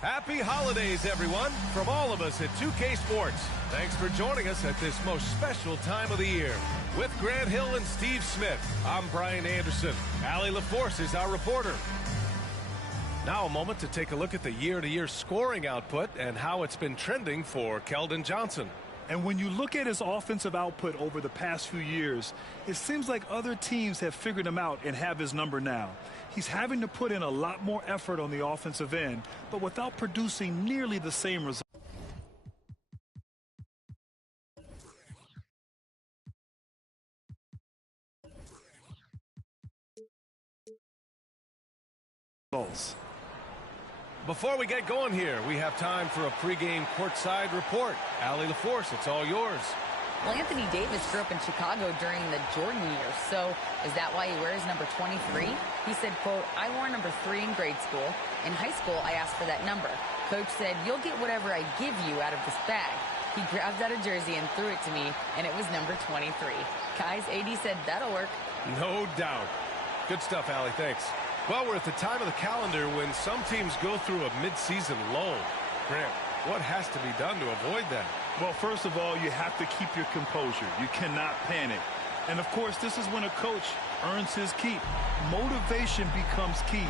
Happy holidays, everyone, from all of us at 2K Sports. Thanks for joining us at this most special time of the year. With Grant Hill and Steve Smith, I'm Brian Anderson. Allie LaForce is our reporter. Now a moment to take a look at the year-to-year scoring output and how it's been trending for Keldon Johnson. And when you look at his offensive output over the past few years, it seems like other teams have figured him out and have his number now. He's having to put in a lot more effort on the offensive end, but without producing nearly the same results. Before we get going here, we have time for a pregame courtside report. Allie LaForce, it's all yours. Well, Anthony Davis grew up in Chicago during the Jordan years, so is that why he wears number 23? He said, quote, "I wore number 3 in grade school. In high school, I asked for that number. Coach said, you'll get whatever I give you out of this bag. He grabbed out a jersey and threw it to me, and it was number 23. Guys, AD said, that'll work." No doubt. Good stuff, Allie. Thanks. Well, we're at the time of the calendar when some teams go through a midseason lull. Grant, what has to be done to avoid that? Well, first of all, you have to keep your composure. You cannot panic. And, of course, this is when a coach earns his keep. Motivation becomes key.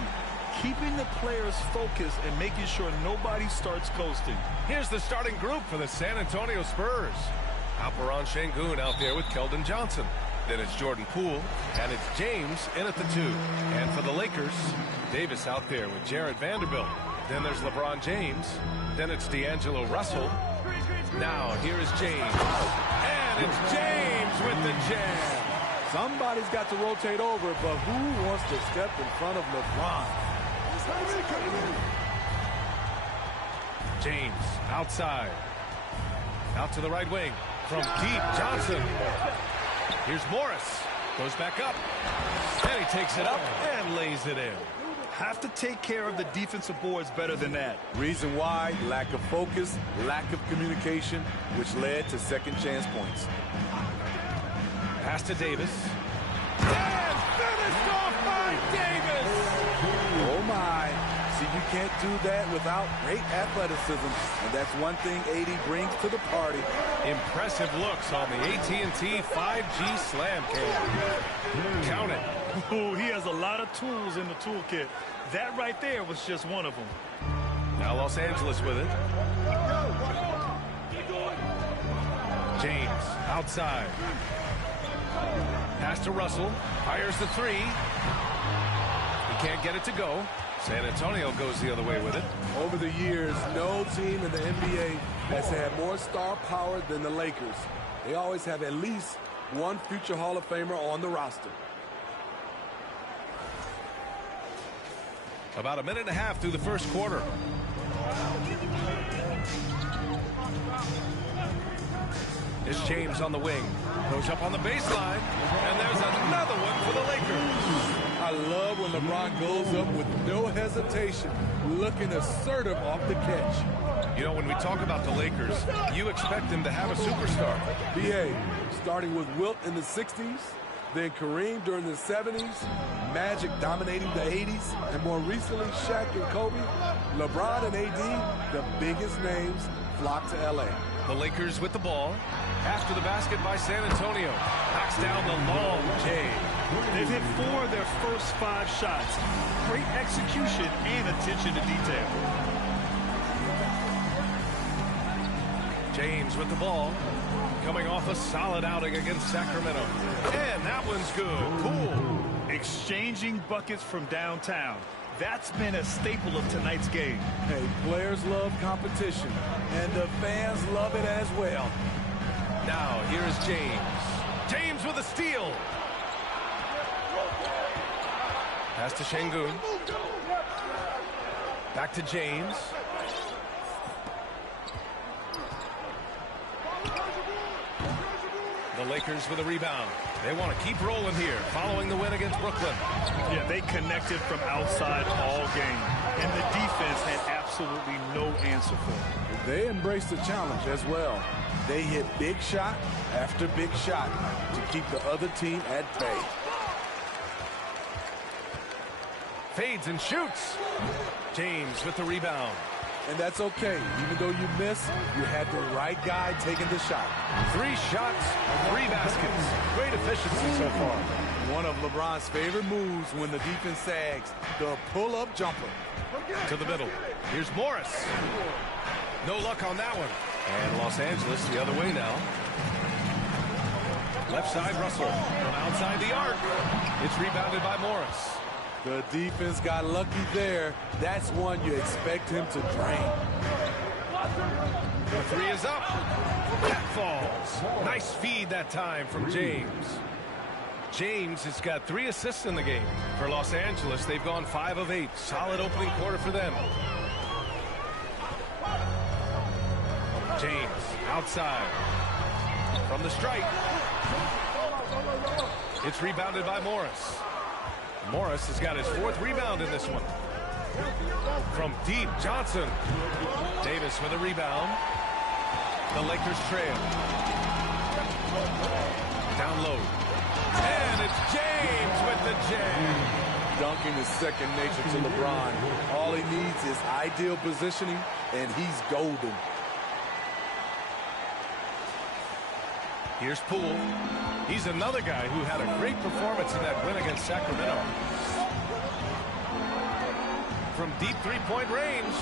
Keeping the players focused and making sure nobody starts coasting. Here's the starting group for the San Antonio Spurs. Alperen Sengun out there with Keldon Johnson. Then it's Jordan Poole, and it's James in at the 2. And for the Lakers, Davis out there with Jarrett Vanderbilt. Then there's LeBron James. Then it's D'Angelo Russell. Now, here is James. And it's James with the jam. Somebody's got to rotate over, but who wants to step in front of LeBron? James outside. Out to the right wing. From deep, Johnson. Here's Morris. Goes back up. And he takes it up and lays it in. Have to take care of the defensive boards better than that. Reason why? Lack of focus, lack of communication, which led to second chance points. Pass to Davis. And finished off by Davis! Oh my. See, you can't do that without great athleticism, and that's one thing AD brings to the party. Impressive looks on the AT&T 5G Slam Cam. Count it. Oh, he has a lot of tools in the toolkit. That right there was just one of them. Now Los Angeles with it. James outside. Pass to Russell. Fires the 3. He can't get it to go. San Antonio goes the other way with it. Over the years, no team in the NBA has had more star power than the Lakers. They always have at least one future Hall of Famer on the roster. About a minute and a half through the first quarter. It's James on the wing. Goes up on the baseline. And there's another one for the Lakers. I love when LeBron goes up with no hesitation, looking assertive off the catch. You know, when we talk about the Lakers, you expect them to have a superstar. BA, starting with Wilt in the 60s, then Kareem during the 70s, Magic dominating the 80s, and more recently Shaq and Kobe, LeBron and AD, the biggest names, flock to LA. The Lakers with the ball. Pass to the basket by San Antonio. Knocks down the long J. They've hit 4 of their first 5 shots. Great execution and attention to detail. James with the ball. Coming off a solid outing against Sacramento. And that one's good. Poole. Exchanging buckets from downtown. That's been a staple of tonight's game. Hey, players love competition, and the fans love it as well. Now, here's James. James with a steal. Pass to Sengun. Back to James. The Lakers with a rebound. They want to keep rolling here, following the win against Brooklyn. Yeah, they connected from outside all game, and the defense had absolutely no answer for it. They embraced the challenge as well. They hit big shot after big shot to keep the other team at bay. Fades and shoots. James with the rebound. and that's okay. Even though you miss, you had the right guy taking the shot. 3 shots, 3 baskets. Great efficiency so far. One of LeBron's favorite moves when the defense sags, the pull-up jumper. To the middle. Here's Morris. No luck on that one. And Los Angeles the other way now. Left side, Russell. From outside the arc. It's rebounded by Morris. The defense got lucky there. That's one you expect him to drain. The 3 is up. That falls. Nice feed that time from James. James has got 3 assists in the game. For Los Angeles, they've gone 5 of 8. Solid opening quarter for them. James outside. From the stripe. It's rebounded by Morris. Morris has got his 4th rebound in this one. From deep, Johnson. Davis with a rebound. The Lakers trail. Down low. And it's James with the jam. Dunking is second nature to LeBron. All he needs is ideal positioning, and he's golden. Here's Poole. He's another guy who had a great performance in that win against Sacramento. From deep 3-point range.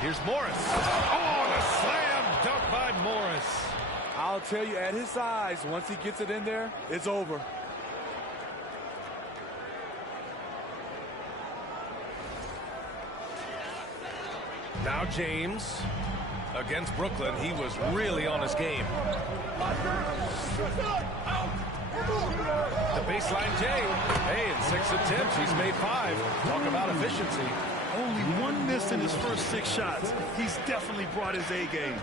Here's Morris. Oh, the slam dunk by Morris. I'll tell you, at his size, once he gets it in there, it's over. Now James. Against Brooklyn, he was really on his game. The baseline Jay. Hey, in 6 attempts, he's made 5. Talk about efficiency. Only 1 miss in his first 6 shots. He's definitely brought his A game.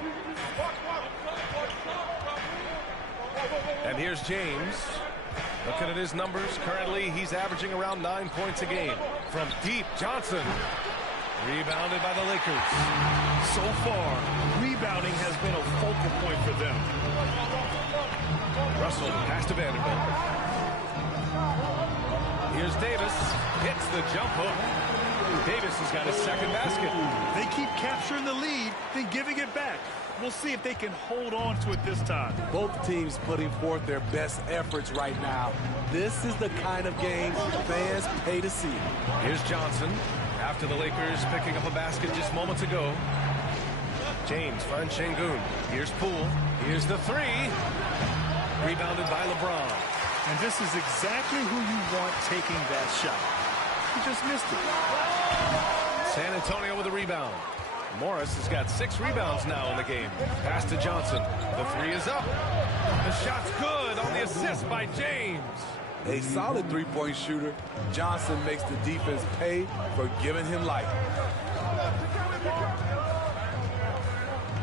And here's James. Looking at his numbers, currently he's averaging around 9 points a game. From deep, Johnson. Rebounded by the Lakers. So far, rebounding has been a focal point for them. Russell pass to Vanderbilt. Here's Davis. Hits the jump hook. Davis has got his 2nd basket. They keep capturing the lead, then giving it back. We'll see if they can hold on to it this time. Both teams putting forth their best efforts right now. This is the kind of game fans pay to see. Here's Johnson. After the Lakers picking up a basket just moments ago. James finds Şengün. Here's Poole. Here's the 3. Rebounded by LeBron. And this is exactly who you want taking that shot. He just missed it. San Antonio with a rebound. Morris has got 6 rebounds now in the game. Pass to Johnson. The 3 is up. The shot's good on the assist by James. A solid 3-point shooter. Johnson makes the defense pay for giving him life.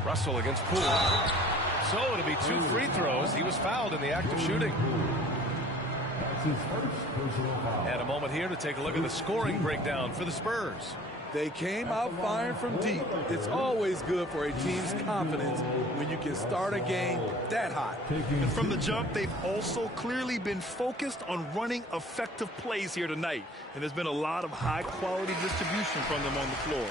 Russell against Poole. So it'll be 2 free throws. He was fouled in the act of shooting. And a moment here to take a look at the scoring breakdown for the Spurs. They came out firing from deep. It's always good for a team's confidence when you can start a game that hot. And from the jump, they've also clearly been focused on running effective plays here tonight. And there's been a lot of high-quality distribution from them on the floor.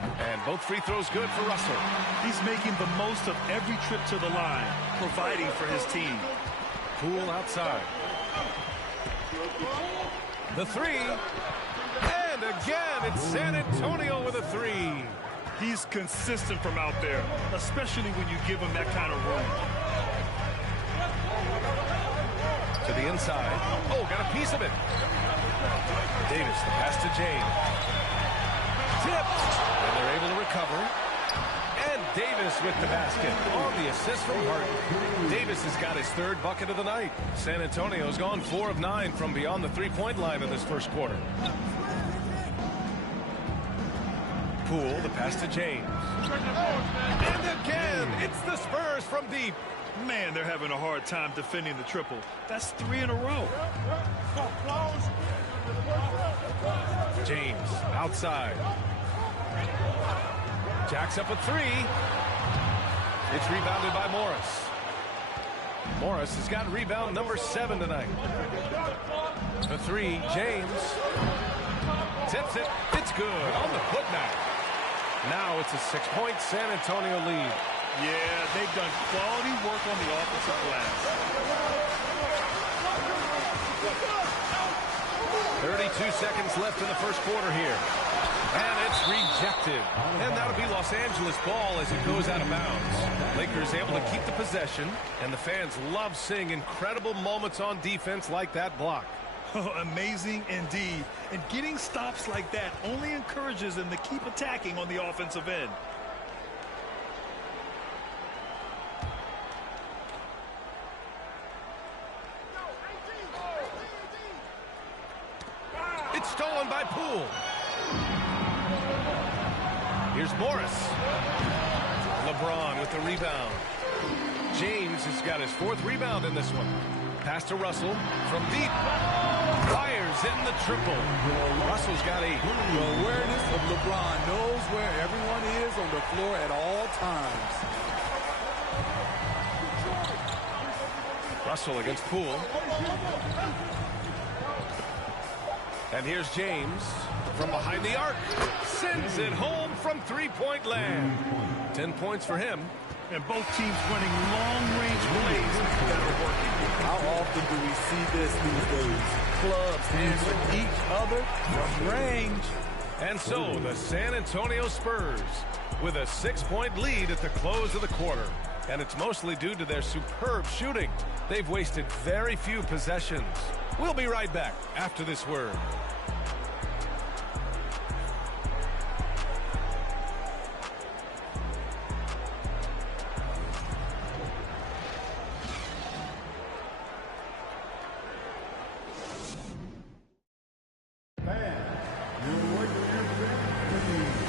And both free throws good for Russell. He's making the most of every trip to the line, providing for his team. Poole outside. The 3. And again, it's San Antonio with a 3. He's consistent from out there, especially when you give him that kind of room. To the inside. Oh, got a piece of it. Davis, the pass to James. Tipped. And they're able to recover. And Davis with the basket on the assist from Hart. Davis has got his 3rd bucket of the night. San Antonio's gone 4 of 9 from beyond the 3-point line in this first quarter. Poole, the pass to James. And again, it's the Spurs from deep. Man, they're having a hard time defending the triple. That's 3 in a row. James outside. Jacks up a 3. It's rebounded by Morris. Morris has got rebound number 7 tonight. The 3, James. Tips it. It's good on the putback. Now it's a 6-point San Antonio lead. Yeah, they've done quality work on the offensive glass. 32 seconds left in the first quarter here. And it's rejected. And that'll be Los Angeles ball as it goes out of bounds. Lakers able to keep the possession, and the fans love seeing incredible moments on defense like that block. Amazing indeed. And getting stops like that only encourages them to keep attacking on the offensive end. It's stolen by Poole. Here's Morris. LeBron with the rebound. James has got his 4th rebound in this one. Pass to Russell from deep. Fires in the triple. Russell's got 8. The awareness of LeBron knows where everyone is on the floor at all times. Russell against Poole. And here's James from behind the arc. Sends it home from 3-point land. 10 points for him. And both teams running long-range plays that are working. How often do we see this these days? Clubs answering each other from range. And so the San Antonio Spurs with a 6-point lead at the close of the quarter. And it's mostly due to their superb shooting. They've wasted very few possessions. We'll be right back after this word.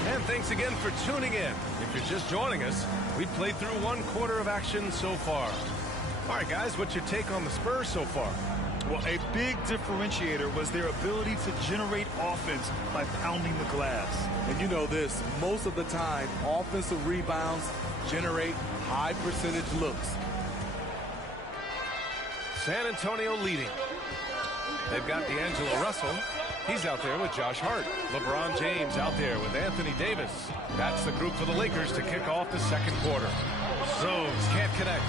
And thanks again for tuning in. If you're just joining us, we've played through 1 quarter of action so far. All right, guys, what's your take on the Spurs so far? Well, a big differentiator was their ability to generate offense by pounding the glass. And you know this, most of the time, offensive rebounds generate high percentage looks. San Antonio leading. They've got D'Angelo Russell. He's out there with Josh Hart. LeBron James out there with Anthony Davis. That's the group for the Lakers to kick off the second quarter. Zones can't connect.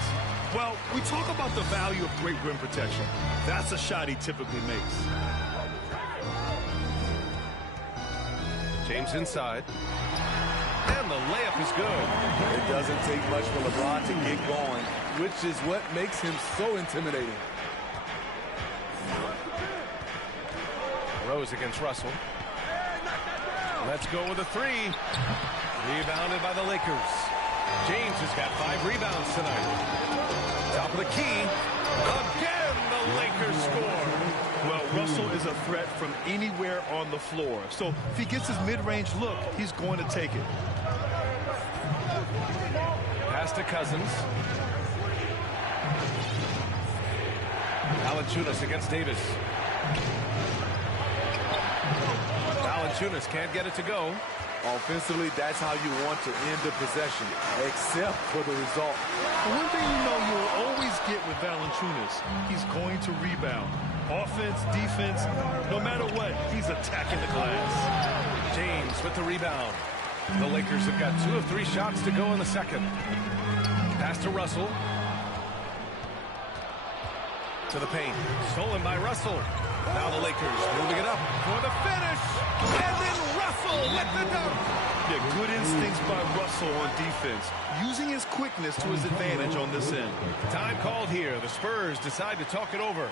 Well, we talk about the value of great rim protection. That's a shot he typically makes. James inside. And the layup is good. It doesn't take much for LeBron to get going, which is what makes him so intimidating. Rose against Russell. Let's go with a 3. Rebounded by the Lakers. James has got 5 rebounds tonight. Top of the key. Again, the Lakers score. Well, Russell is a threat from anywhere on the floor. So if he gets his mid-range look, he's going to take it. Pass to Cousins. Valanciunas against Davis. Valanciunas can't get it to go. Offensively, that's how you want to end the possession, except for the result. One thing you know you'll always get with Valanciunas, he's going to rebound. Offense, defense, no matter what, he's attacking the glass. James with the rebound. The Lakers have got 2 of 3 shots to go in the second. Pass to Russell. To the paint. Stolen by Russell. Now the Lakers moving it up for the finish. And then Russell with the dunk. Yeah, good instincts by Russell on defense, using his quickness to his advantage on this end. Time called here. The Spurs decide to talk it over.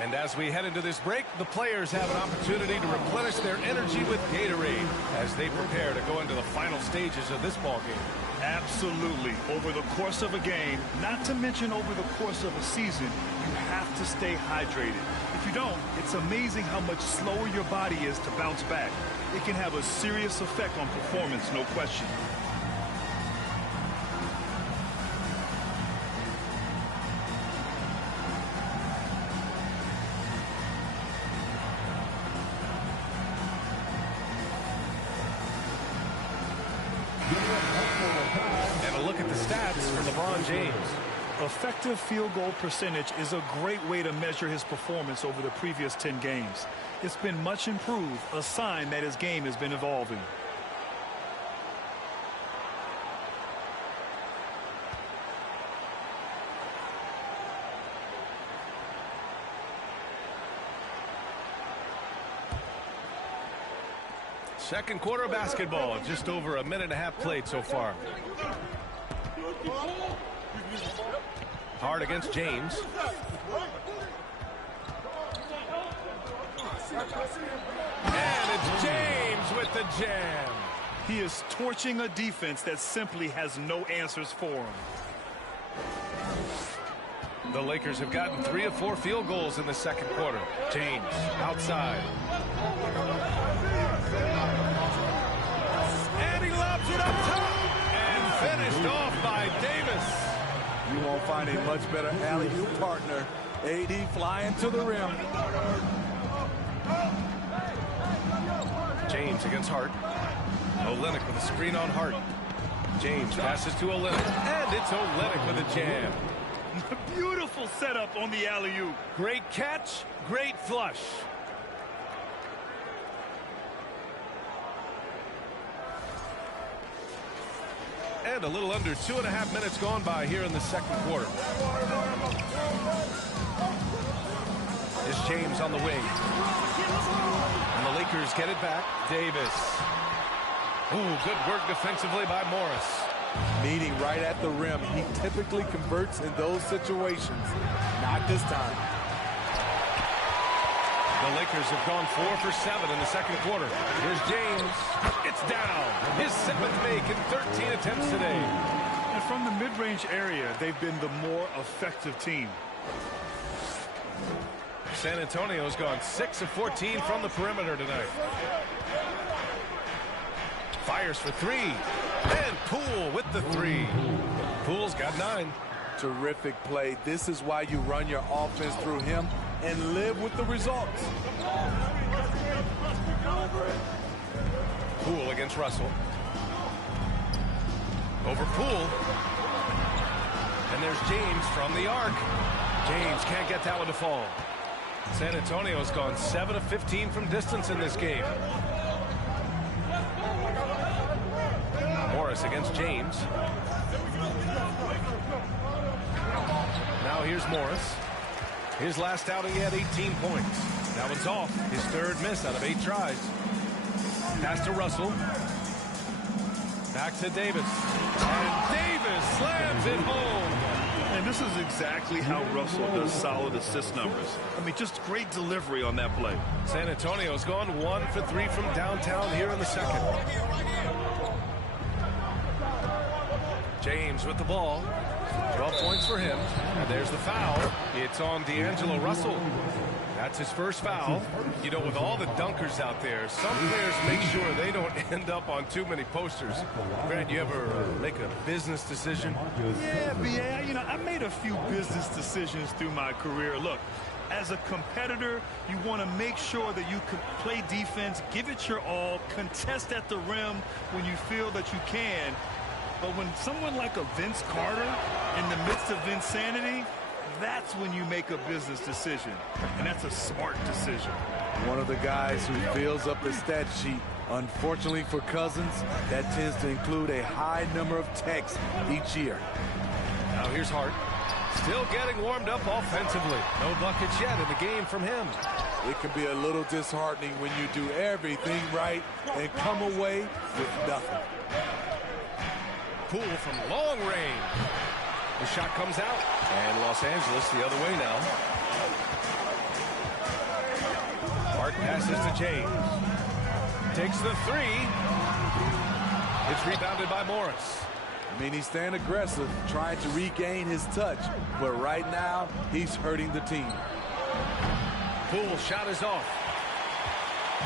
And as we head into this break, the players have an opportunity to replenish their energy with Gatorade as they prepare to go into the final stages of this ballgame. Absolutely. Over the course of a game, not to mention over the course of a season, you have to stay hydrated. If you don't, it's amazing how much slower your body is to bounce back. It can have a serious effect on performance, no question. And a look at the stats for LeBron James. Effective field goal percentage is a great way to measure his performance over the previous 10 games. It's been much improved, a sign that his game has been evolving. Second quarter basketball, just over a minute and a half played so far. Hard against James. And it's James with the jam. He is torching a defense that simply has no answers for him. The Lakers have gotten 3 of 4 field goals in the second quarter. James outside. And he lobs it up top. And finished off by Davis. You won't find a much better alley-oop partner. AD flying to the rim. James against Hart. Olynyk with a screen on Hart. James passes to Olynyk. And it's Olynyk with a jam. Beautiful setup on the alley-oop. Great catch, great flush. And a little under 2.5 minutes gone by here in the second quarter. Is James on the wing. And the Lakers get it back. Davis. Ooh, good work defensively by Morris. Meeting right at the rim. He typically converts in those situations. Not this time. The Lakers have gone 4 for 7 in the second quarter. Here's James. It's down. His 7th make in 13 attempts today. And from the mid-range area, they've been the more effective team. San Antonio's gone 6 of 14 from the perimeter tonight. Fires for 3. And Poole with the 3. Poole's got 9. Terrific play. This is why you run your offense through him and live with the results. Poole against Russell. Over Poole. And there's James from the arc. James can't get that one to fall. San Antonio's gone 7 of 15 from distance in this game. Morris against James. Now here's Morris. His last outing, he had 18 points. That one's off. His 3rd miss out of 8 tries. Pass to Russell. Back to Davis. And Davis slams it home. And this is exactly how Russell does solid assist numbers. I mean, just great delivery on that play. San Antonio's gone 1 for 3 from downtown here in the second. James with the ball. 12 points for him. And there's the foul. It's on D'Angelo Russell. That's his first foul. You know, with all the dunkers out there, some players make sure they don't end up on too many posters. Grant, you ever make a business decision? Yeah, you know, I made a few business decisions through my career. Look, as a competitor, you want to make sure that you can play defense, give it your all, contest at the rim when you feel that you can. But when someone like a Vince Carter in the midst of insanity, that's when you make a business decision. And that's a smart decision. One of the guys who fills up the stat sheet. Unfortunately for Cousins, that tends to include a high number of texts each year. Now here's Hart. Still getting warmed up offensively. No buckets yet in the game from him. It can be a little disheartening when you do everything right and come away with nothing. Poole from long range. The shot comes out. And Los Angeles the other way now. Hart passes to James. Takes the 3. It's rebounded by Morris. I mean, he's staying aggressive, trying to regain his touch. But right now, he's hurting the team. Poole's shot is off.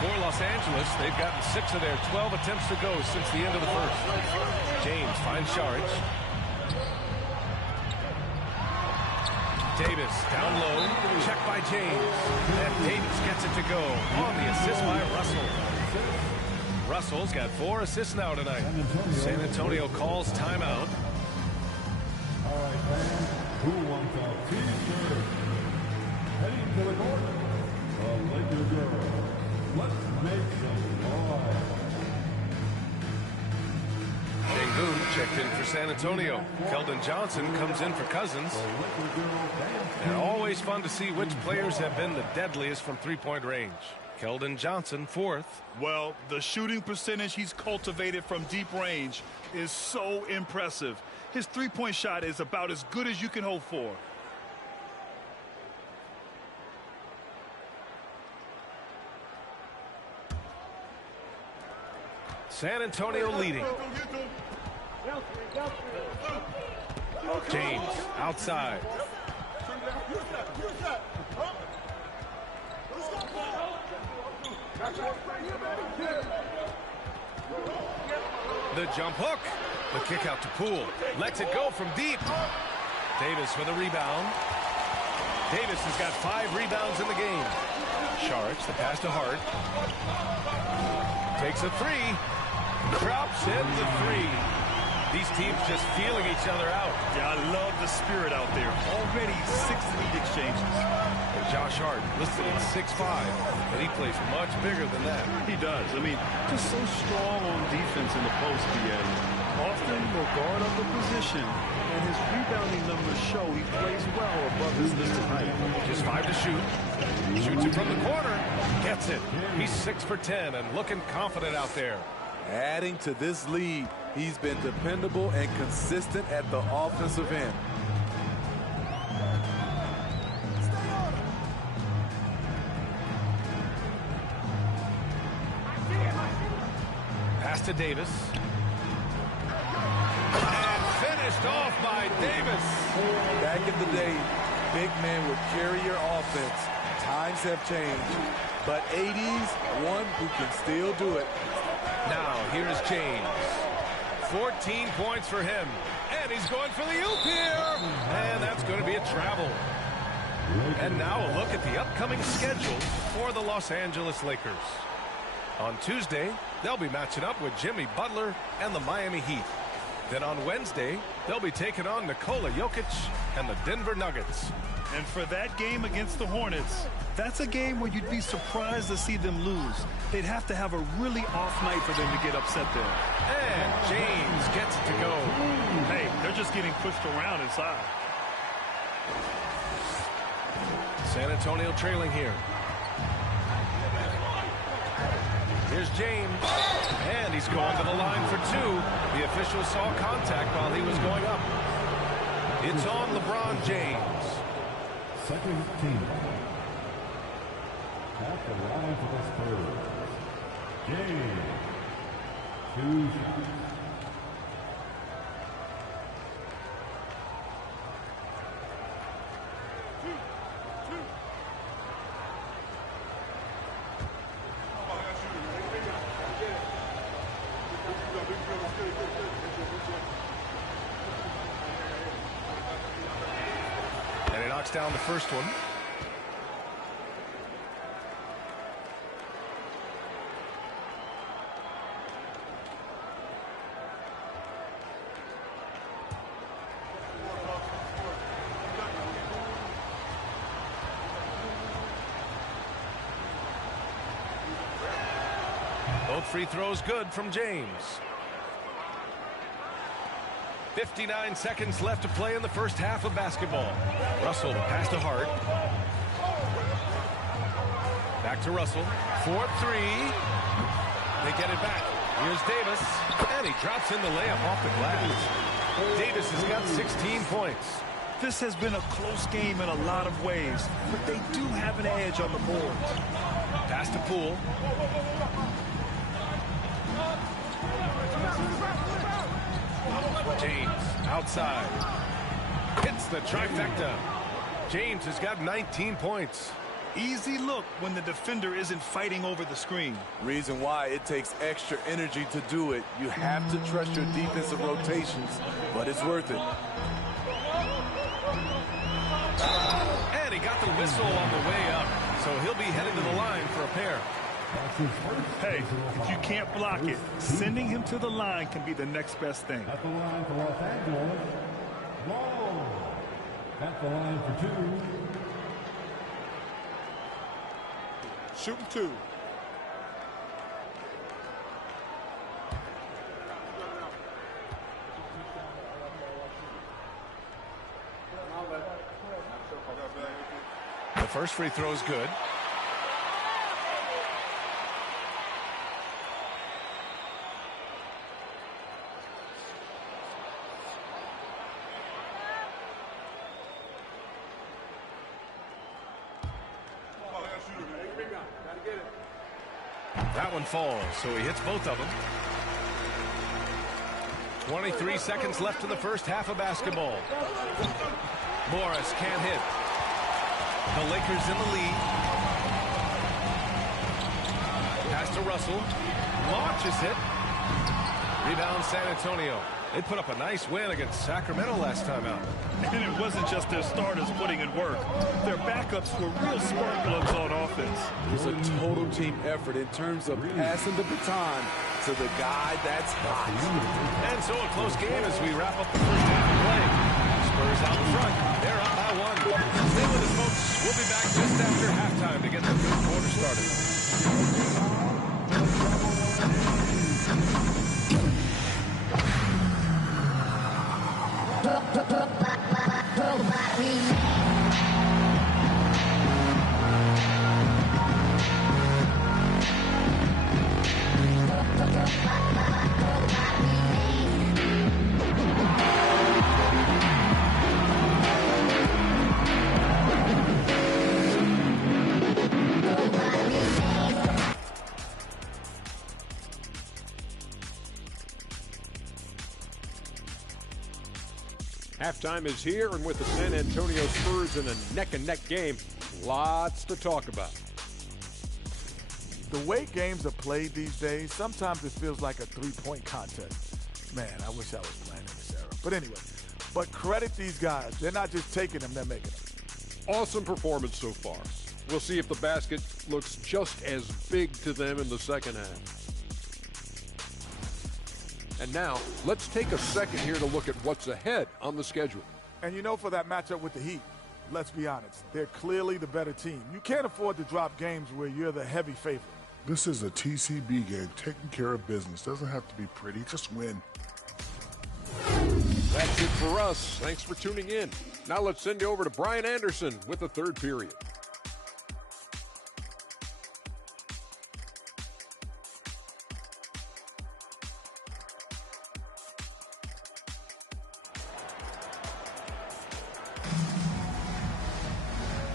For Los Angeles, they've gotten 6 of their 12 attempts to go since the end of the first. James finds Saric. Davis down low, checked by James. And Davis gets it to go on the assist by Russell. Russell's got 4 assists now tonight. San Antonio calls timeout. Who wants a t-shirt? Heading to the court, the Laker girls. Let's make some noise. Sengun checked in for San Antonio. Keldon Johnson comes in for Cousins. And always fun to see which players have been the deadliest from three-point range. Keldon Johnson, fourth. Well, the shooting percentage he's cultivated from deep range is so impressive. His three-point shot is about as good as you can hope for. San Antonio leading. James outside. The jump hook. The kick out to Poole. Lets it go from deep. Davis with a rebound. Davis has got 5 rebounds in the game. Sharks, the pass to Hart. Takes a 3. Drops in the 3. These teams just feeling each other out. Yeah, I love the spirit out there. Already 6 lead exchanges. And Josh Hart listed at 6'5", but he plays much bigger than that. He does. I mean, just so strong on defense in the post, BA. Often will guard up a position, and his rebounding numbers show he plays well above his listed height. Just 5 to shoot. Shoots it from the corner. Gets it. He's 6 for 10 and looking confident out there. Adding to this lead, he's been dependable and consistent at the offensive end. Pass to Davis. And finished off by Davis. Back in the day, big men would carry your offense. Times have changed, but 80's one who can still do it. Now, here's James. 14 points for him. And he's going for the oop here. And that's going to be a travel. And now a look at the upcoming schedule for the Los Angeles Lakers. On Tuesday, they'll be matching up with Jimmy Butler and the Miami Heat. Then on Wednesday, they'll be taking on Nikola Jokic and the Denver Nuggets. And for that game against the Hornets, that's a game where you'd be surprised to see them lose. They'd have to have a really off night for them to get upset there. And James gets it to go. Hey, they're just getting pushed around inside. San Antonio trailing here. Here's James. And he's going to the line for 2. The official saw contact while he was going up. It's on LeBron James. Second team. At the line for the Spurs. James. 2 shots. And he knocks down the first one. Both free throws good from James. 59 seconds left to play in the first half of basketball. Russell, the pass to Hart. Back to Russell. 4-3. They get it back. Here's Davis. And he drops in the layup off the glass. Davis has got 16 points. This has been a close game in a lot of ways, but they do have an edge on the board. Pass to Poole. James outside. Hits the trifecta. James has got 19 points. Easy look when the defender isn't fighting over the screen. Reason why it takes extra energy to do it. You have to trust your defensive rotations, but it's worth it. And he got the whistle on the way up, so he'll be headed to the line for a pair. Hey, if you can't block it, sending him to the line can be the next best thing. At the line for Los Angeles, Wall. At the line for two. Shooting two. The first free throw is good. That one falls, so he hits both of them. 23 seconds left in the first half of basketball. Morris can't hit. The Lakers in the lead. Pass to Russell. Launches it. Rebound San Antonio. They put up a nice win against Sacramento last time out. And it wasn't just their starters putting in work. Their backups were real spark plugs on offense. It's a total team effort in terms of passing the baton to the guy that's hot. And so a close game as we wrap up the first half of play. Spurs out in front. They're up by one. Stay with us, folks. We'll be back just after halftime to get the third quarter started. Halftime is here, and with the San Antonio Spurs in a neck-and-neck game, lots to talk about. The way games are played these days, sometimes it feels like a three-point contest. Man, I wish I was playing in this era. But anyway, but credit these guys. They're not just taking them, they're making them. Awesome performance so far. We'll see if the basket looks just as big to them in the second half. And now, let's take a second here to look at what's ahead on the schedule. And you know, for that matchup with the Heat, let's be honest, they're clearly the better team. You can't afford to drop games where you're the heavy favorite. This is a TCB game, taking care of business. Doesn't have to be pretty, just win. That's it for us. Thanks for tuning in. Now let's send you over to Brian Anderson with the third period.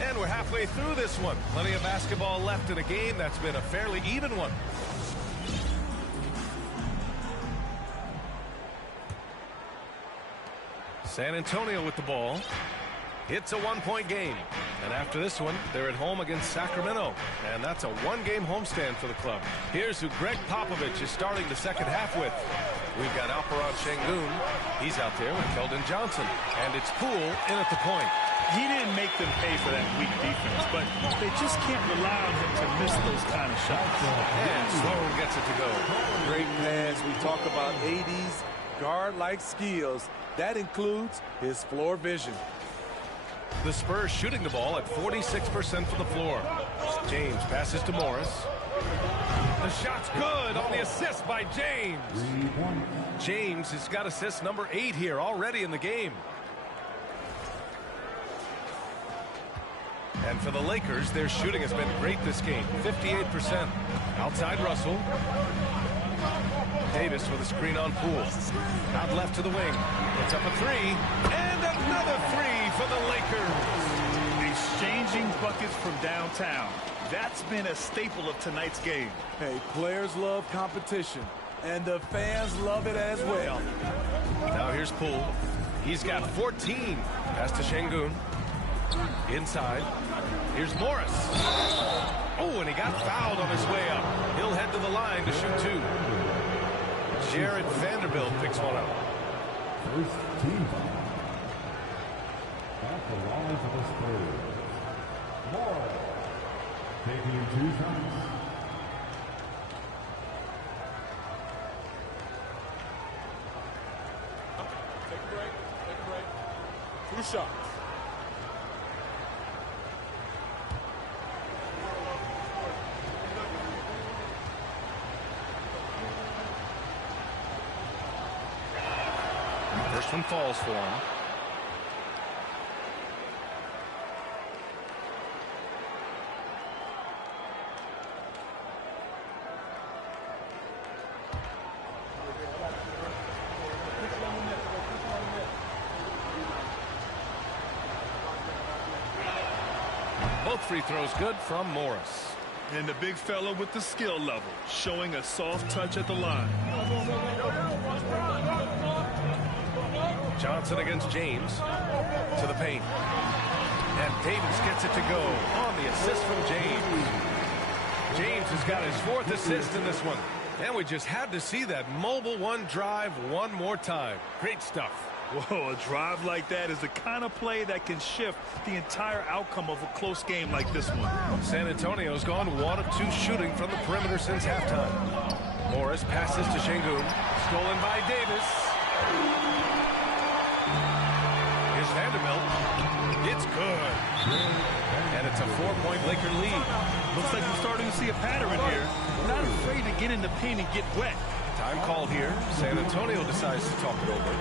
And we're halfway through this one. Plenty of basketball left in a game that's been a fairly even one. San Antonio with the ball. It's a one-point game. And after this one, they're at home against Sacramento. And that's a one-game homestand for the club. Here's who Greg Popovich is starting the second half with. We've got Alperon Şengün. He's out there with Keldon Johnson. And it's Poole in at the point. He didn't make them pay for that weak defense, but they just can't rely on him to miss those kind of shots. And Sloan gets it to go. Great pass. We talk about 80s guard-like skills. That includes his floor vision. The Spurs shooting the ball at 46% from the floor. James passes to Morris. The shot's good on the assist by James. James has got assist number 8 here already in the game. And for the Lakers, their shooting has been great this game, 58%. Outside Russell. Davis with a screen on Poole. Out left to the wing. Puts up a three. And another three for the Lakers. Exchanging buckets from downtown. That's been a staple of tonight's game. Hey, players love competition, and the fans love it as well. Now here's Poole. He's got 14. Pass to Şengün. Inside. Here's Morris. Oh, and he got fouled on his way up. He'll head to the line to shoot 2. Jared Vanderbilt picks one up. First team foul. At the line for the Spurs. Morris taking 2 shots. Take a break. 2 shots. one falls for him. Both free throws good from Morris. And the big fella with the skill level, showing a soft touch at the line. Johnson against James to the paint. And Davis gets it to go on the assist from James. James has got his 4th assist in this one. And we just had to see that mobile one drive one more time. Great stuff. Whoa, a drive like that is the kind of play that can shift the entire outcome of a close game like this one. San Antonio's gone 1 of 2 shooting from the perimeter since halftime. Morris passes to Şengün. Stolen by Davis. Here's Vanderbilt. It's good. And it's a 4-point Laker lead. Looks like we're starting to see a pattern here. Not afraid to get in the paint and get wet. Time called here. San Antonio decides to talk it over.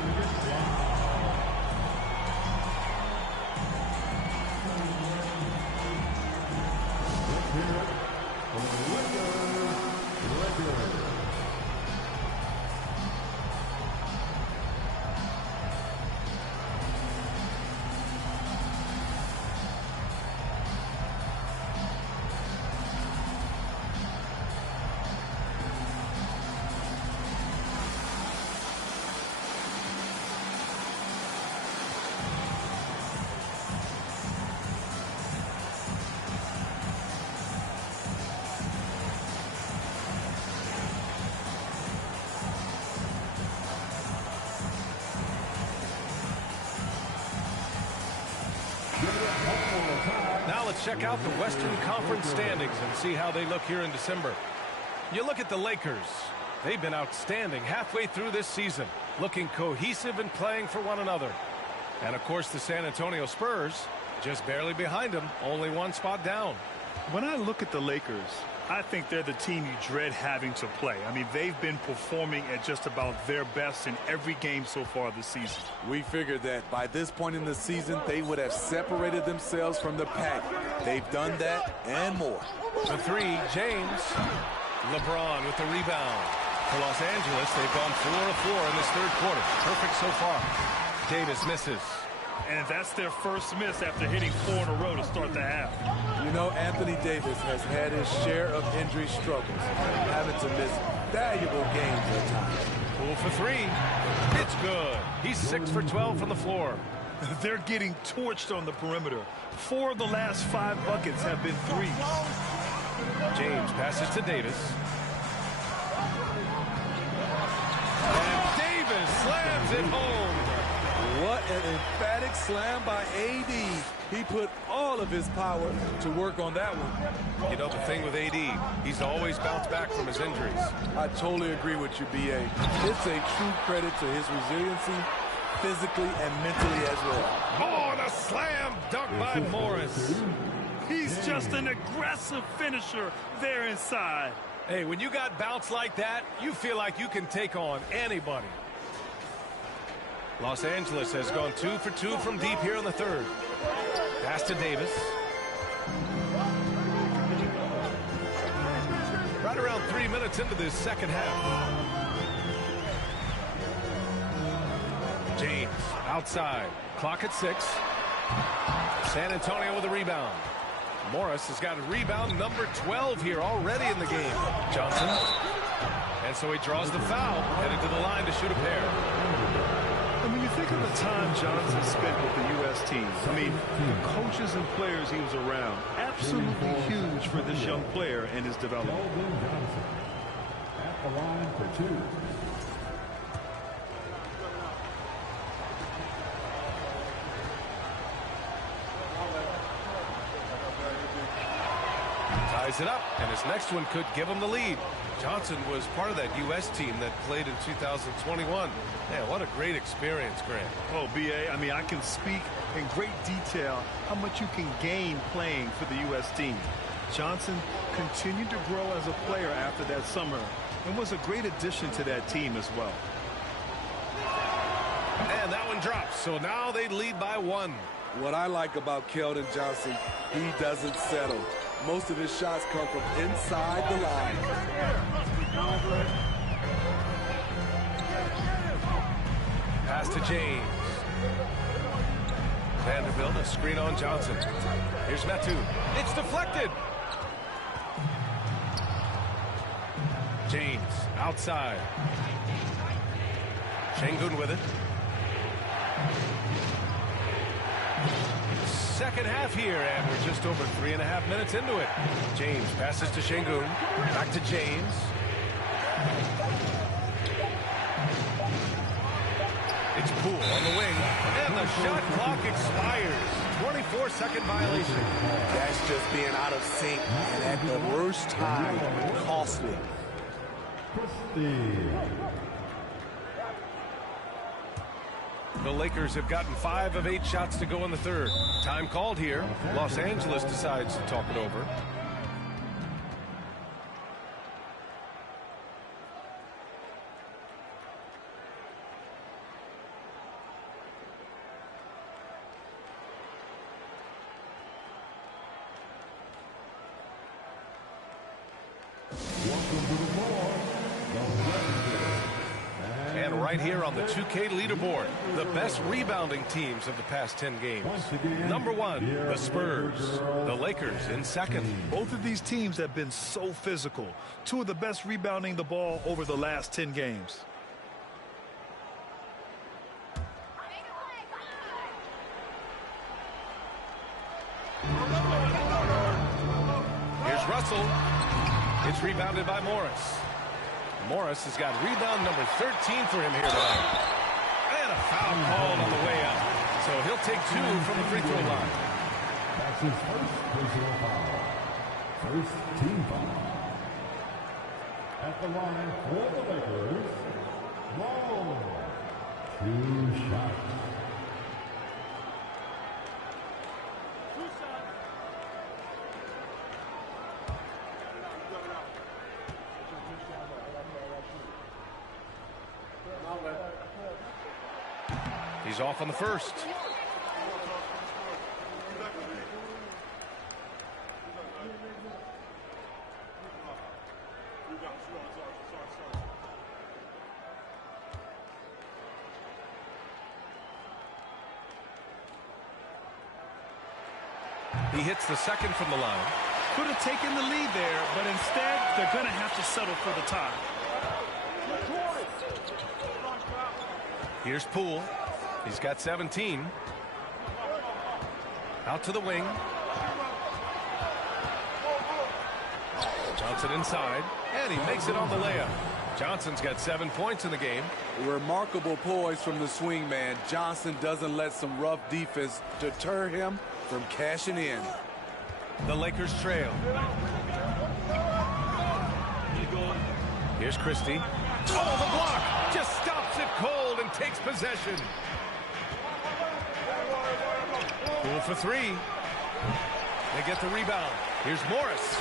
Now let's check out the Western Conference standings and see how they look here in December. You look at the Lakers. They've been outstanding halfway through this season, looking cohesive and playing for one another. And, of course, the San Antonio Spurs, just barely behind them, only 1 spot down. When I look at the Lakers, I think they're the team you dread having to play. I mean, they've been performing at just about their best in every game so far this season. We figured that by this point in the season, they would have separated themselves from the pack. They've done that and more. The 3, James. LeBron with the rebound. For Los Angeles, they've gone 4 of 4 in this 3rd quarter. Perfect so far. Davis misses. And that's their first miss after hitting 4 in a row to start the half. You know, Anthony Davis has had his share of injury struggles, having to miss valuable games at times. Poole for 3. It's good. He's 6 for 12 from the floor. They're getting torched on the perimeter. 4 of the last 5 buckets have been threes. James passes to Davis. And Davis slams it home. What an emphatic slam by AD. He put all of his power to work on that one. You know, the thing with AD, he's always bounced back from his injuries. I totally agree with you, BA. It's a true credit to his resiliency, physically and mentally as well. Oh, and a slam dunk by Morris. He's just an aggressive finisher there inside. Hey, when you got bounce like that, you feel like you can take on anybody. Los Angeles has gone 2 for 2 from deep here in the 3rd. Pass to Davis. Right around 3 minutes into this 2nd half. James outside. Clock at 6. San Antonio with a rebound. Morris has got a rebound number 12 here already in the game. Johnson. And so he draws the foul, headed to the line to shoot a pair. And when you think of the time Johnson spent with the U.S. team, I mean, the coaches and players he was around, absolutely huge for this young player and his development. At the line for 2. Ties it up, and his next one could give him the lead. Johnson was part of that U.S. team that played in 2021. Man, what a great experience, Grant. Oh, B.A., I mean, I can speak in great detail how much you can gain playing for the U.S. team. Johnson continued to grow as a player after that summer and was a great addition to that team as well. And that one drops. So now they lead by 1. What I like about Keldon Johnson, he doesn't settle. Most of his shots come from inside the line. Pass to James. Vanderbilt, a screen on Johnson. Here's Metu. It's deflected. James outside. Şengün with it. Second half here, and we're just over 3.5 minutes into it. James passes to Şengün. Back to James. It's Poole on the wing, and the shot clock expires. 24-second violation. That's just being out of sync, and at the worst time, costly. The Lakers have gotten 5 of 8 shots to go in the third. Time called here. Los Angeles decides to talk it over. And right here on the 2K leaderboard, the best rebounding teams of the past 10 games. Number 1, the Spurs. The Lakers in second. Both of these teams have been so physical. 2 of the best rebounding the ball over the last 10 games. Here's Russell. It's rebounded by Morris. Morris has got rebound number 13 for him here tonight. And a foul called on the way out. So he'll take 2 from the free throw line. That's his first personal foul. First team foul. At the line for the Lakers, Long. 2 shots. He's off on the first. He hits the second from the line. Could have taken the lead there, but instead they're going to have to settle for the tie. Here's Poole. He's got 17. Out to the wing. Johnson inside, and he makes it on the layup. Johnson's got 7 points in the game. Remarkable poise from the swing man. Johnson doesn't let some rough defense deter him from cashing in. The Lakers trail. Here's Christie. Oh, the block! Just stops it cold and takes possession. Poole for 3. They get the rebound. Here's Morris.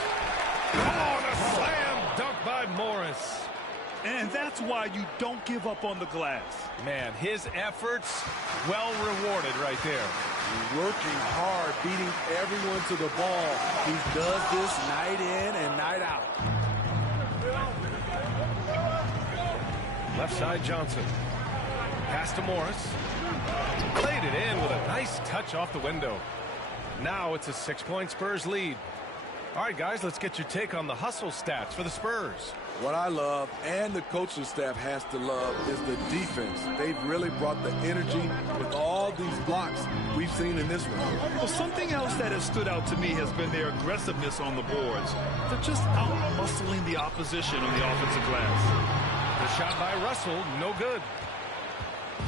Oh, and a slam dunk by Morris. And that's why you don't give up on the glass. Man, his efforts well rewarded right there. Working hard, beating everyone to the ball. He does this night in and night out. Left side Johnson. Pass to Morris. Played it in with a nice touch off the window. Now it's a 6-point Spurs lead. All right, guys, let's get your take on the hustle stats for the Spurs. What I love, and the coaching staff has to love, is the defense. They've really brought the energy with all these blocks we've seen in this one. Well, something else that has stood out to me has been their aggressiveness on the boards. They're just out-muscling the opposition on the offensive glass. The shot by Russell, no good.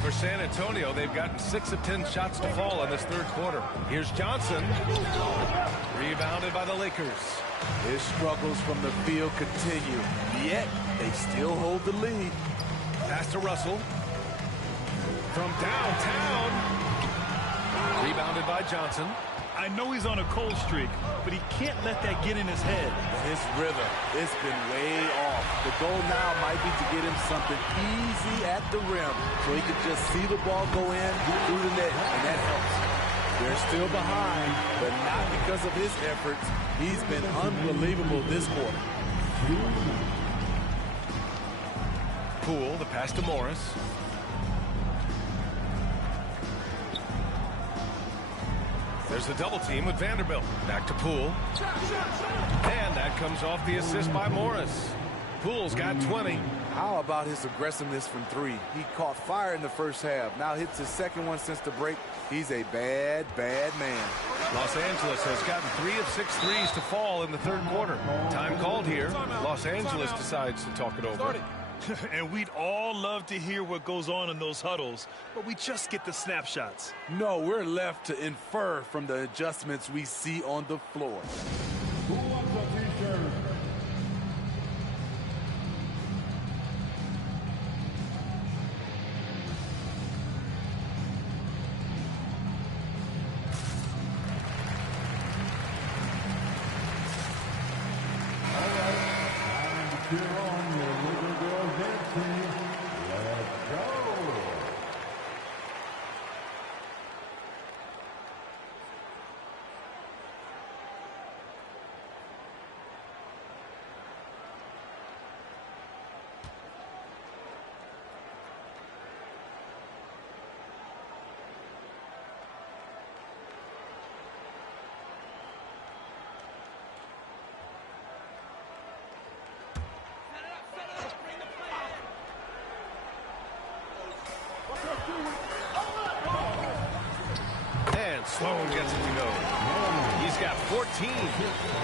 For San Antonio, they've gotten 6 of 10 shots to fall in this third quarter. Here's Johnson. Rebounded by the Lakers. His struggles from the field continue, yet they still hold the lead. Pass to Russell. From downtown. Rebounded by Johnson. I know he's on a cold streak, but he can't let that get in his head. His rhythm, it's been way off. The goal now might be to get him something easy at the rim so he can just see the ball go in through the net, and that helps. They're still behind, but not because of his efforts. He's been unbelievable this quarter. Poole, the pass to Morris. There's the double team with Vanderbilt. Back to Poole. And that comes off the assist by Morris. Poole's got 20. How about his aggressiveness from three? He caught fire in the first half. Now hits his second one since the break. He's a bad, bad man. Los Angeles has gotten 3 of 6 threes to fall in the third quarter. Time called here. Los Angeles decides to talk it over. And we'd all love to hear what goes on in those huddles, but we just get the snapshots. No, we're left to infer from the adjustments we see on the floor. Who wants a t-shirt? Cheer on your little girl dance team. Let's go. And Sloan gets it to go. He's got 14.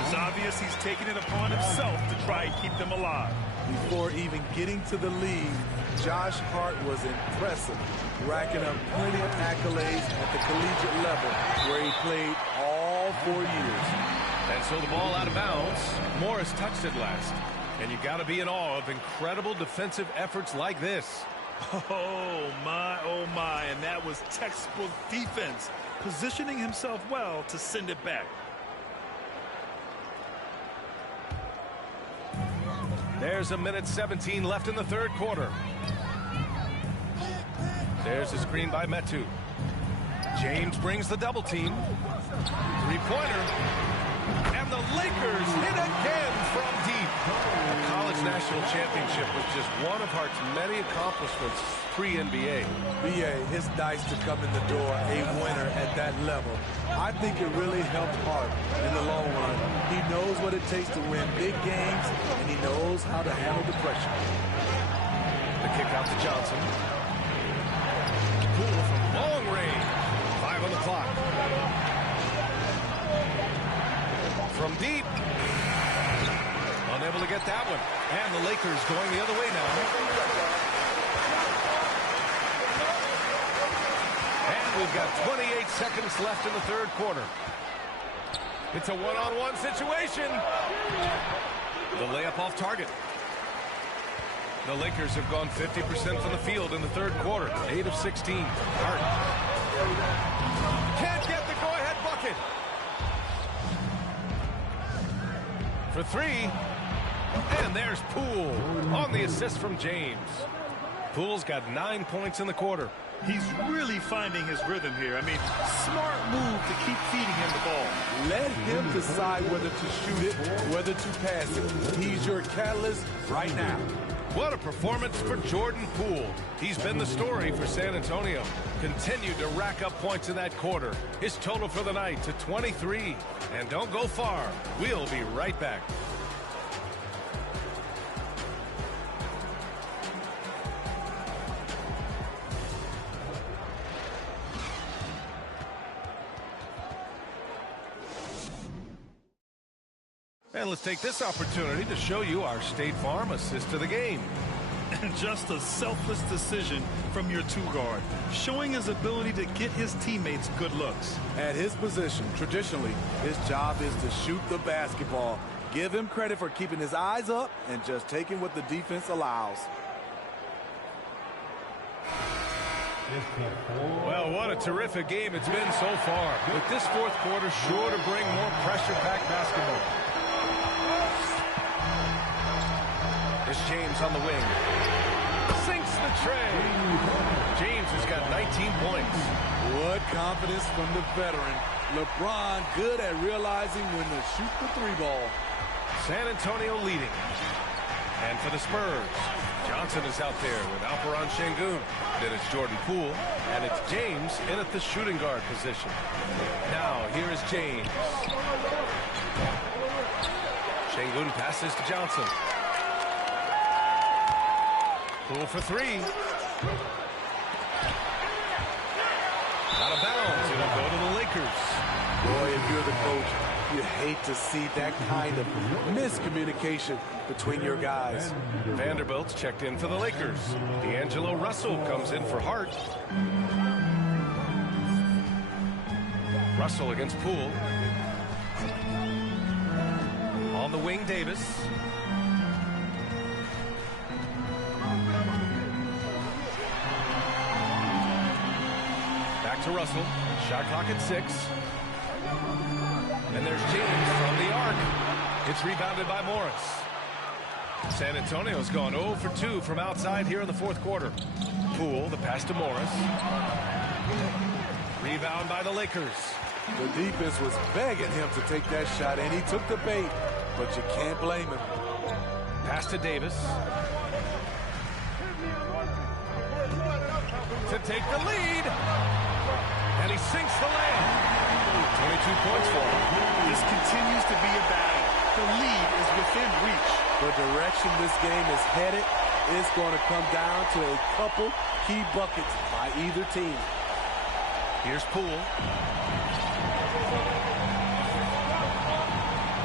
It's obvious he's taking it upon himself to try and keep them alive. Before even getting to the lead, Josh Hart was impressive, racking up plenty of accolades at the collegiate level where he played all 4 years. And so the ball out of bounds. Morris touched it last. And you got to be in awe of incredible defensive efforts like this. Oh my, and that was textbook defense, positioning himself well to send it back. There's a minute 17 left in the third quarter. There's a screen by Metu. James brings the double team. Three-pointer. And the Lakers hit again from deep. A college national championship was just one of Hart's many accomplishments pre-NBA. BA, it's nice to come in the door a winner at that level. I think it really helped Hart in the long run. He knows what it takes to win big games, and he knows how to handle the pressure. The kick out to Johnson. Poole from long range. 5 on the clock. From deep. Unable to get that one. And the Lakers going the other way now. And we've got 28 seconds left in the third quarter. It's a one-on-one situation. The layup off target. The Lakers have gone 50% from the field in the third quarter. 8 of 16. Hart. Can't get the go-ahead bucket. For 3. And there's Poole on the assist from James. Poole's got 9 points in the quarter. He's really finding his rhythm here. I mean, smart move to keep feeding him the ball. Let him decide whether to shoot it, whether to pass it. He's your catalyst right now. What a performance for Jordan Poole. He's been the story for San Antonio. Continued to rack up points in that quarter. His total for the night to 23. And don't go far. We'll be right back. And let's take this opportunity to show you our State Farm assist to the game. And just a selfless decision from your two-guard, showing his ability to get his teammates good looks. At his position, traditionally, his job is to shoot the basketball. Give him credit for keeping his eyes up and just taking what the defense allows. Well, what a terrific game it's been so far. With this fourth quarter sure to bring more pressure-packed basketball. Here's James on the wing. Sinks the tray. James has got 19 points. What confidence from the veteran. LeBron good at realizing when to shoot the three ball. San Antonio leading. And for the Spurs, Johnson is out there with Alperen Sengun. Then it's Jordan Poole, and it's James in at the shooting guard position. Now, here is James. Sengun passes to Johnson. Poole for three. Out of bounds. It'll go to the Lakers. Boy, if you're the coach, you hate to see that kind of miscommunication between your guys. Vanderbilt's checked in for the Lakers. D'Angelo Russell comes in for Hart. Russell against Poole. On the wing, Davis. Back to Russell. Shot clock at 6. And there's James from the arc. It's rebounded by Morris. San Antonio's gone 0 for 2 from outside here in the fourth quarter. Poole, the pass to Morris. Rebound by the Lakers. The defense was begging him to take that shot, and he took the bait, but you can't blame him. Pass to Davis. To take the lead. And he sinks the layup. 22 points for him. This continues to be a battle. The lead is within reach. The direction this game is headed is going to come down to a couple key buckets by either team. Here's Poole.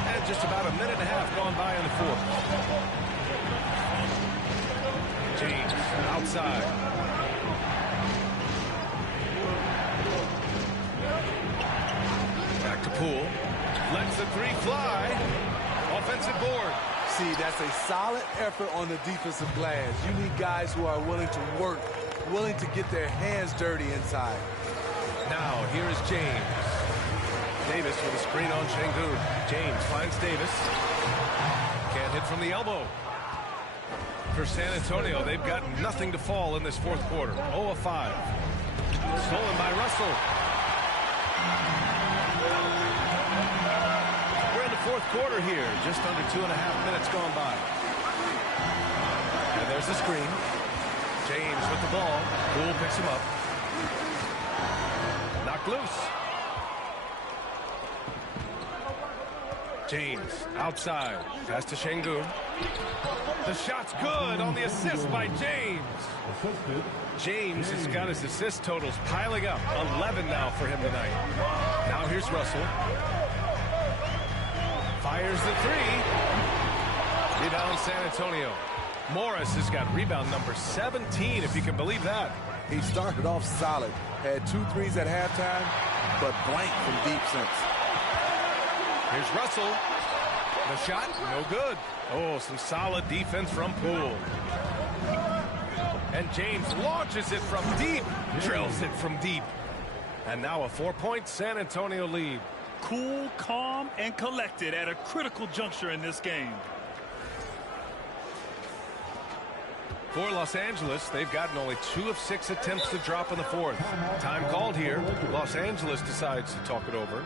And just about a minute and a half gone by in the fourth. James outside. Back to Poole. Lets the three fly. Offensive board. See, that's a solid effort on the defensive glass. You need guys who are willing to work, willing to get their hands dirty inside. Now, here is James. Davis with a screen on Sengun. James finds Davis. Can't hit from the elbow. For San Antonio, they've got nothing to fall in this fourth quarter. 0 of 5. Stolen by Russell. We're in the fourth quarter here. Just under 2.5 minutes gone by. And there's the screen. James with the ball. Poole picks him up. Knocked loose. James outside. Pass to Sengun. The shot's good on the assist by James. James has got his assist totals piling up. 11 now for him tonight. Now here's Russell. Fires the three. Rebound San Antonio. Morris has got rebound number 17, if you can believe that. He started off solid. Had 2 threes at halftime, but blank from deep since. Here's Russell. The shot, no good. Oh, some solid defense from Poole. And James launches it from deep. Drills it from deep. And now a 4-point San Antonio lead. Cool, calm, and collected at a critical juncture in this game. For Los Angeles, they've gotten only 2 of 6 attempts to drop in the fourth. Time called here. Los Angeles decides to talk it over.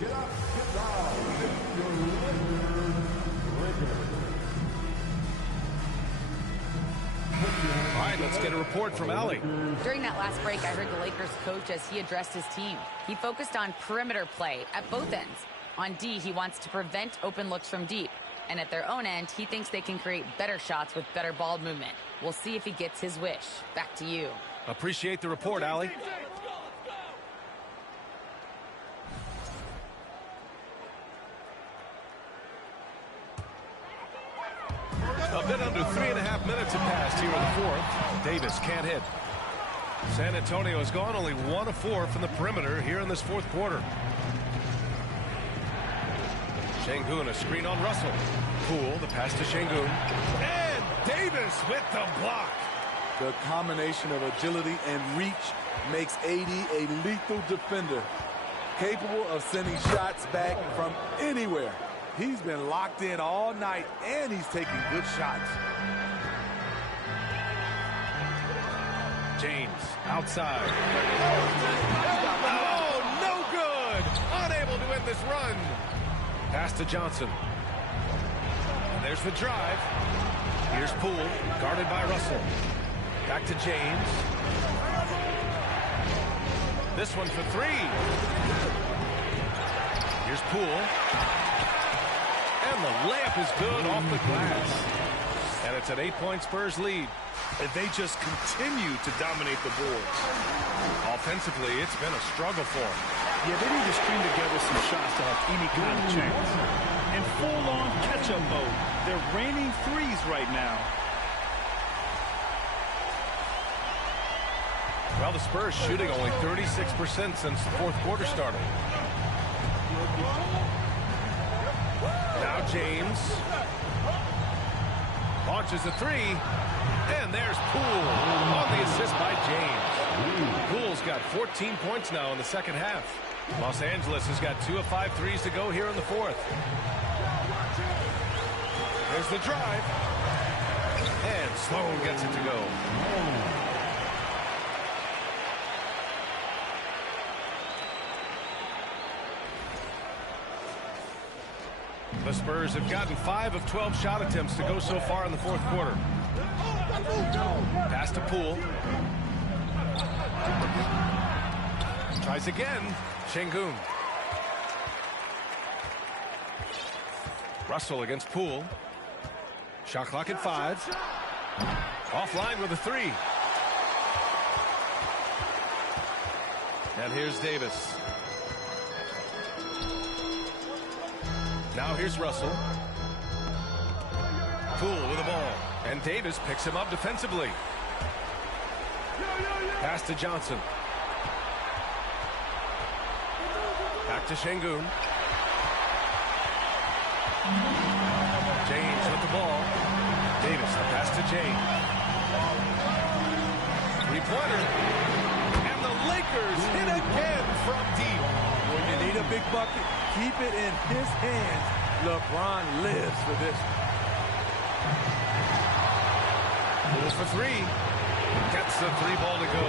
Get up, get down, lift your Lakers. All right, let's get a report from Allie. During that last break, I heard the Lakers coach as he addressed his team. He focused on perimeter play at both ends. On D, he wants to prevent open looks from deep. And at their own end, he thinks they can create better shots with better ball movement. We'll see if he gets his wish. Back to you. Appreciate the report, Allie. A bit under 3.5 minutes have passed here in the fourth. Davis can't hit. San Antonio has gone only 1 of 4 from the perimeter here in this fourth quarter. Şengün, a screen on Russell. Poole, the pass to Şengün. And Davis with the block. The combination of agility and reach makes AD a lethal defender, capable of sending shots back from anywhere. He's been locked in all night, and he's taking good shots. James, outside. Oh, no good! Unable to end this run. Pass to Johnson. And there's the drive. Here's Poole, guarded by Russell. Back to James. This one for 3. Here's Poole. And the layup is good off the glass. And it's an 8-point Spurs lead. And they just continue to dominate the boards. Offensively, it's been a struggle for them. Yeah, they need to string together some shots to have any kind of chance. In full-on catch-up mode, they're raining threes right now. Well, the Spurs shooting only 36% since the fourth quarter started. Now James launches a 3, and there's Poole on the assist by James. Poole's got 14 points now in the second half. Los Angeles has got 2 of 5 threes to go here in the fourth. There's the drive, and Sloan gets it to go. The Spurs have gotten 5 of 12 shot attempts to go so far in the fourth quarter. Pass to Poole. Tries again. Şengün. Russell against Poole. Shot clock at 5. Offline with a 3. And here's Davis. Now here's Russell. Poole with the ball. And Davis picks him up defensively. Pass to Johnson. Back to Şengün. James with the ball. Davis, the pass to James. 3-pointer. And the Lakers hit again from deep. When you need a big bucket, keep it in his hands. LeBron lives for this. Poole for 3. Gets the 3-ball to go.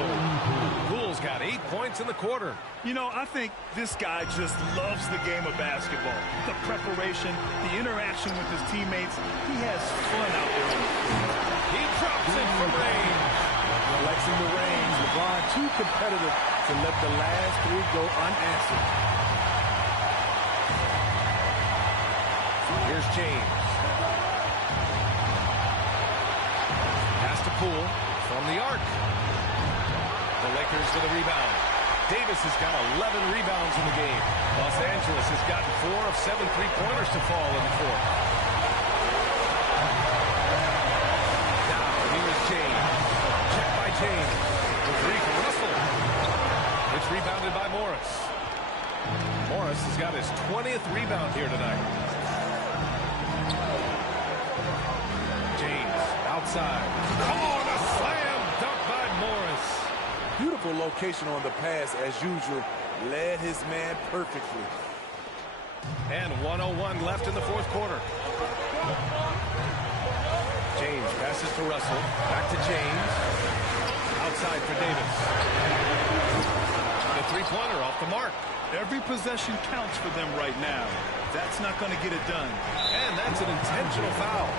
Poole's got 8 points in the quarter. You know, I think this guy just loves the game of basketball. The preparation, the interaction with his teammates. He has fun out there. He drops it from range. Flexing the range. LeBron too competitive to let the last 3 go unanswered. Here's James. Pass to Poole from the arc. The Lakers with a rebound. Davis has got 11 rebounds in the game. Los Angeles has gotten 4 of 7 3-pointers to fall in the fourth. Now, here's James. Check by James. The 3 from Russell. It's rebounded by Morris. Morris has got his 20th rebound here tonight. James outside. Oh, and a slam dunk by Morris. Beautiful location on the pass as usual. Led his man perfectly. And 1:01 left in the fourth quarter. James passes to Russell. Back to James. Outside for Davis. The 3-pointer off the mark. Every possession counts for them right now. That's not going to get it done. And that's an intentional foul.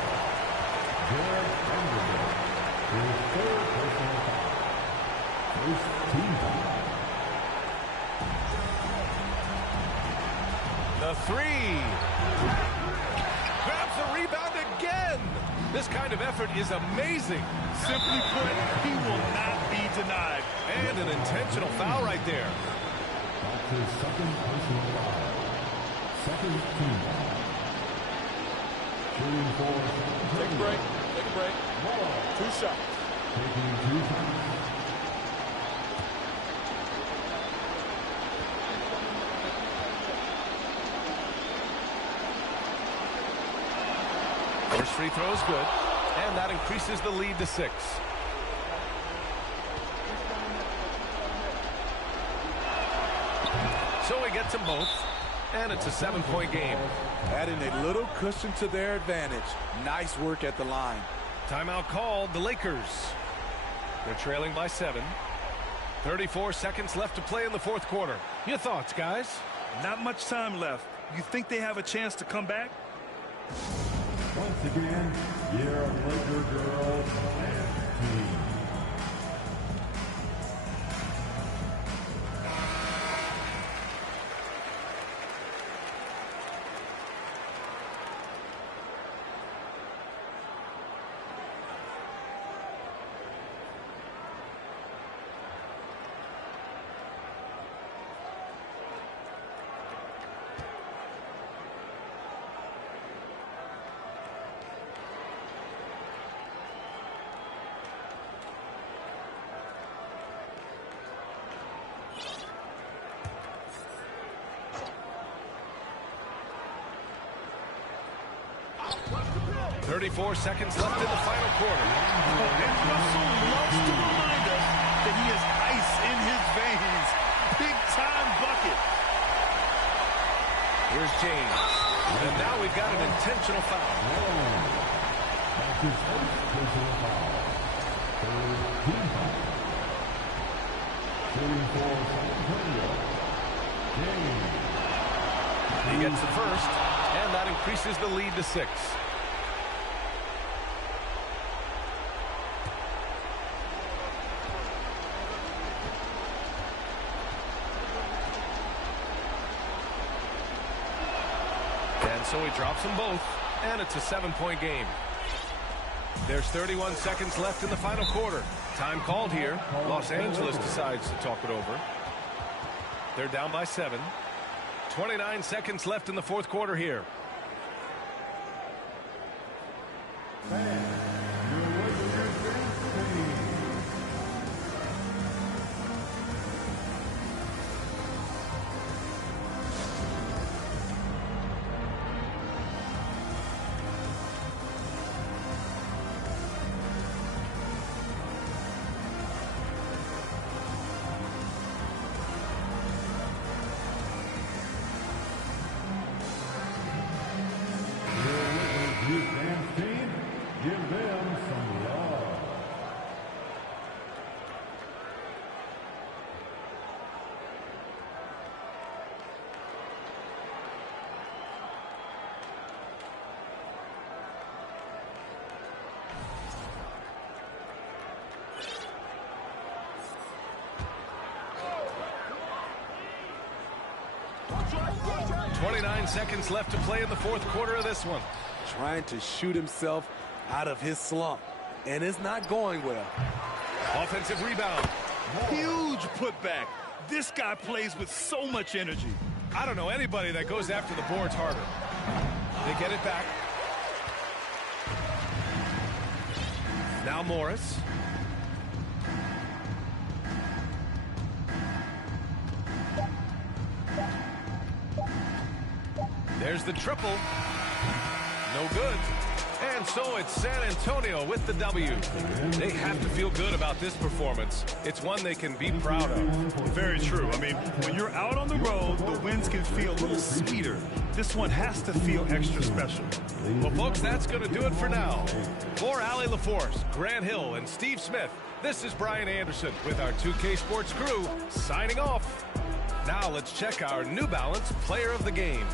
The 3. Grabs the rebound again. This kind of effort is amazing. Simply put, he will not be denied. And an intentional foul right there. Second personal foul. Second team foul. Shooting for Take a break. Take a break. 2 shots. taking 2 shots. First free throw is good, and that increases the lead to 6. So he gets them both, and it's a 7-point game. Adding a little cushion to their advantage. Nice work at the line. Timeout called, the Lakers. They're trailing by 7. 34 seconds left to play in the fourth quarter. Your thoughts, guys? Not much time left. You think they have a chance to come back? Once again, your Laker girls and team. .34 seconds left in the final quarter. And Russell loves to remind us that he has ice in his veins. Big-time bucket. Here's James. And now we've got an intentional foul. That's his first personal foul. Third team foul. Shooting for San Antonio. James. He gets the first, and that increases the lead to 6. And so he drops them both, and it's a 7-point game. There's 31 seconds left in the final quarter. Time called here. Los Angeles decides to talk it over. They're down by 7. 29 seconds left in the fourth quarter here. Give them some love. .29 seconds left to play in the fourth quarter of this one. Trying to shoot himself out of his slump, and it's not going well. Offensive rebound. Huge putback. This guy plays with so much energy. I don't know anybody that goes after the boards harder. They get it back. Now Morris. There's the triple. No good. And so it's San Antonio with the W. They have to feel good about this performance. It's one they can be proud of. Very true. I mean, when you're out on the road, the wins can feel a little sweeter. This one has to feel extra special. Well, folks, that's going to do it for now. For Allie LaForce, Grant Hill, and Steve Smith, this is Brian Anderson with our 2K Sports crew signing off. Now let's check our New Balance Player of the Game.